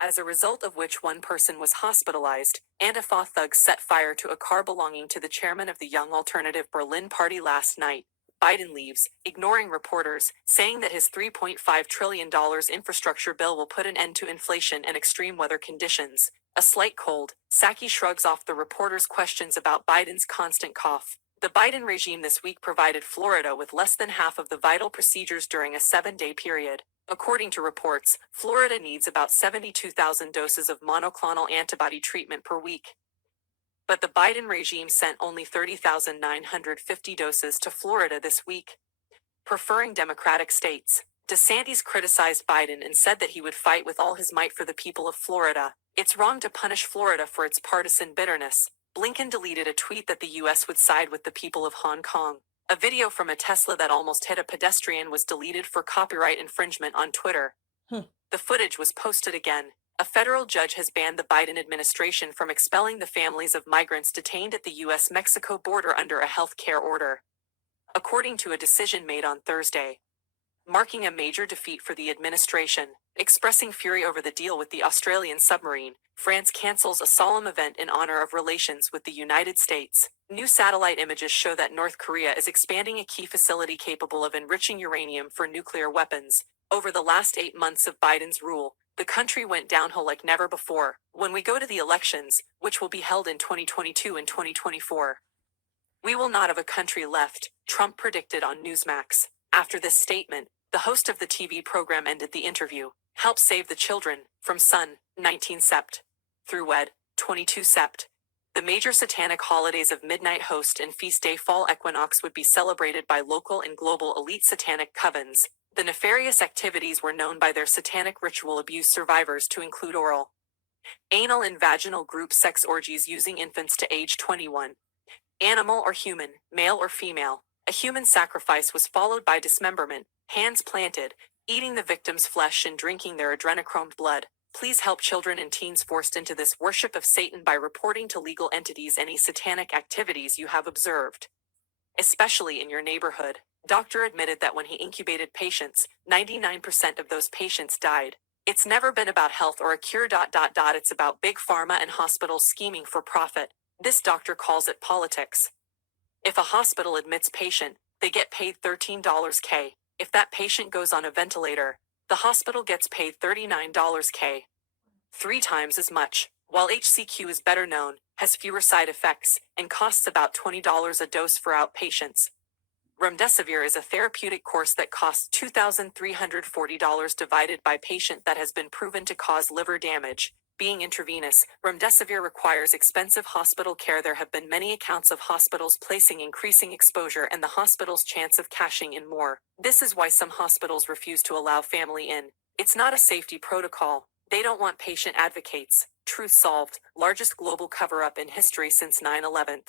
as a result of which one person was hospitalized. Antifa thugs set fire to a car belonging to the chairman of the Young Alternative Berlin Party last night. Biden leaves, ignoring reporters, saying that his $3.5 trillion infrastructure bill will put an end to inflation and extreme weather conditions. A slight cold, Psaki shrugs off the reporters' questions about Biden's constant cough. The Biden regime this week provided Florida with less than half of the vital procedures during a 7-day period. According to reports, Florida needs about 72,000 doses of monoclonal antibody treatment per week. But the Biden regime sent only 30,950 doses to Florida this week, preferring Democratic states. DeSantis criticized Biden and said that he would fight with all his might for the people of Florida. It's wrong to punish Florida for its partisan bitterness. Blinken deleted a tweet that the U.S. would side with the people of Hong Kong. A video from a Tesla that almost hit a pedestrian was deleted for copyright infringement on Twitter. The footage was posted again. A federal judge has banned the Biden administration from expelling the families of migrants detained at the U.S.-Mexico border under a health care order, according to a decision made on Thursday, marking a major defeat for the administration. Expressing fury over the deal with the Australian submarine, France cancels a solemn event in honor of relations with the United States. New satellite images show that North Korea is expanding a key facility capable of enriching uranium for nuclear weapons. Over the last 8 months of Biden's rule, the country went downhill like never before. When we go to the elections, which will be held in 2022 and 2024, we will not have a country left, Trump predicted on Newsmax. After this statement, the host of the TV program ended the interview. Help Save the Children, from Sun, 19 Sept. Through Wed, 22 Sept. The major satanic holidays of Midnight Host and Feast Day Fall Equinox would be celebrated by local and global elite satanic covens. The nefarious activities were known by their satanic ritual abuse survivors to include oral, anal and vaginal group sex orgies using infants to age 21. Animal or human, male or female. A human sacrifice was followed by dismemberment, hands planted, eating the victim's flesh and drinking their adrenochromed blood. Please help children and teens forced into this worship of Satan by reporting to legal entities any satanic activities you have observed, especially in your neighborhood. Doctor admitted that when he incubated patients, 99% of those patients died. It's never been about health or a cure. It's about big pharma and hospitals scheming for profit. This doctor calls it politics. If a hospital admits patient, they get paid $13K. If that patient goes on a ventilator, the hospital gets paid $39K. 3 times as much. While HCQ is better known, has fewer side effects, and costs about $20 a dose for outpatients, remdesivir is a therapeutic course that costs $2,340 divided by patient that has been proven to cause liver damage. Being intravenous, remdesivir requires expensive hospital care. There have been many accounts of hospitals placing increasing exposure and the hospital's chance of cashing in more. This is why some hospitals refuse to allow family in. It's not a safety protocol. They don't want patient advocates. Truth solved. Largest global cover-up in history since 9/11.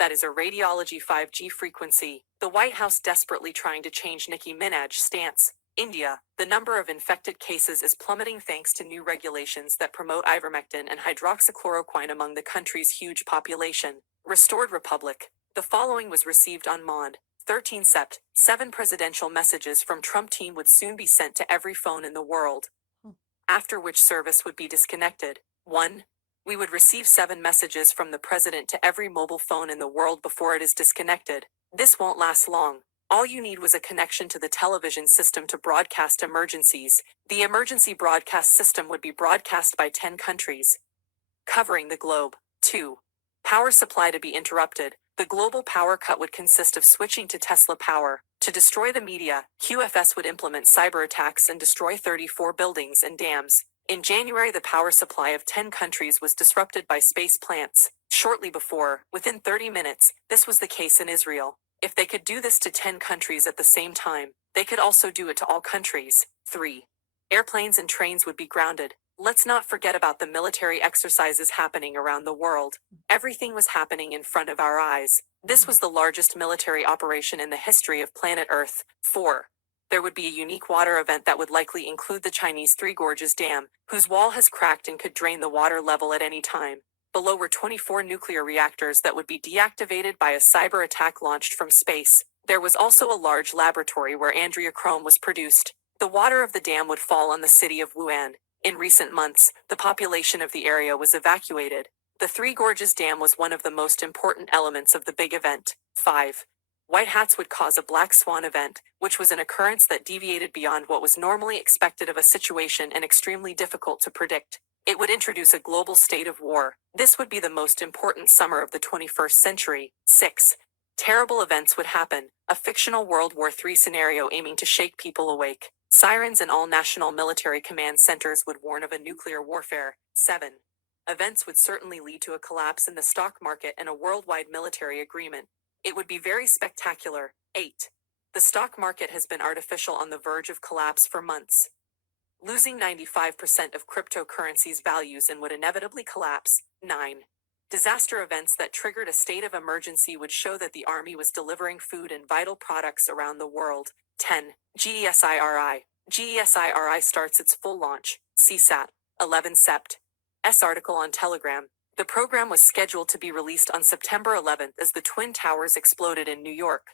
That is a radiology 5G frequency. The White House desperately trying to change Nicki Minaj's stance. India, the number of infected cases is plummeting thanks to new regulations that promote ivermectin and hydroxychloroquine among the country's huge population. Restored Republic. The following was received on Mond, 13 Sept. 7 presidential messages from Trump team would soon be sent to every phone in the world, after which service would be disconnected. 1. We would receive 7 messages from the president to every mobile phone in the world before it is disconnected. This won't last long. All you need was a connection to the television system to broadcast emergencies. The emergency broadcast system would be broadcast by 10 countries, covering the globe. 2. Power supply to be interrupted. The global power cut would consist of switching to Tesla power. To destroy the media, QFS would implement cyber attacks and destroy 34 buildings and dams. In January, the power supply of 10 countries was disrupted by space plants. Shortly before, within 30 minutes, this was the case in Israel. If they could do this to 10 countries at the same time, they could also do it to all countries. 3. Airplanes and trains would be grounded. Let's not forget about the military exercises happening around the world. Everything was happening in front of our eyes. This was the largest military operation in the history of planet Earth. 4. There would be a unique water event that would likely include the Chinese Three Gorges Dam, whose wall has cracked and could drain the water level at any time. Below were 24 nuclear reactors that would be deactivated by a cyber attack launched from space. There was also a large laboratory where adrenochrome was produced. The water of the dam would fall on the city of Wuhan. In recent months, the population of the area was evacuated. The Three Gorges Dam was one of the most important elements of the big event. 5. White hats would cause a black swan event, which was an occurrence that deviated beyond what was normally expected of a situation and extremely difficult to predict. It would introduce a global state of war. This would be the most important summer of the 21st century. 6. Terrible events would happen, a fictional World War III scenario aiming to shake people awake. Sirens in all national military command centers would warn of a nuclear warfare. 7. Events would certainly lead to a collapse in the stock market and a worldwide military agreement. It would be very spectacular. 8. The stock market has been artificial on the verge of collapse for months, losing 95% of cryptocurrency's values and would inevitably collapse. 9. Disaster events that triggered a state of emergency would show that the army was delivering food and vital products around the world. 10. GESIRI. GESIRI starts its full launch. CSAT. 11 Sept. S article on Telegram. The program was scheduled to be released on September 11th as the Twin Towers exploded in New York,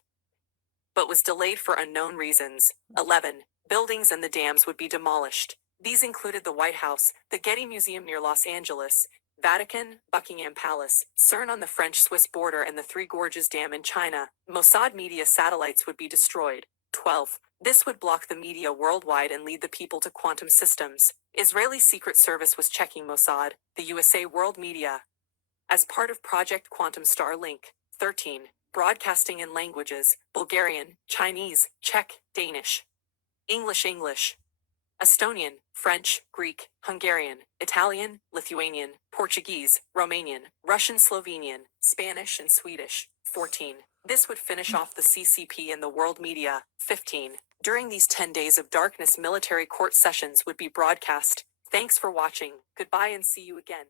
but was delayed for unknown reasons. 11. Buildings and the dams would be demolished. These included the White House, the Getty Museum near Los Angeles, Vatican, Buckingham Palace, CERN on the French-Swiss border, and the Three Gorges Dam in China. Mossad media satellites would be destroyed. 12. This would block the media worldwide and lead the people to quantum systems. Israeli Secret Service was checking Mossad, the USA world media, as part of Project Quantum Star Link. 13. Broadcasting in languages: Bulgarian, Chinese, Czech, Danish, English, Estonian, French, Greek, Hungarian, Italian, Lithuanian, Portuguese, Romanian, Russian, Slovenian, Spanish, and Swedish. 14. This would finish off the CCP and the world media. 15. During these 10 days of darkness, military court sessions would be broadcast. Thanks for watching. Goodbye and see you again.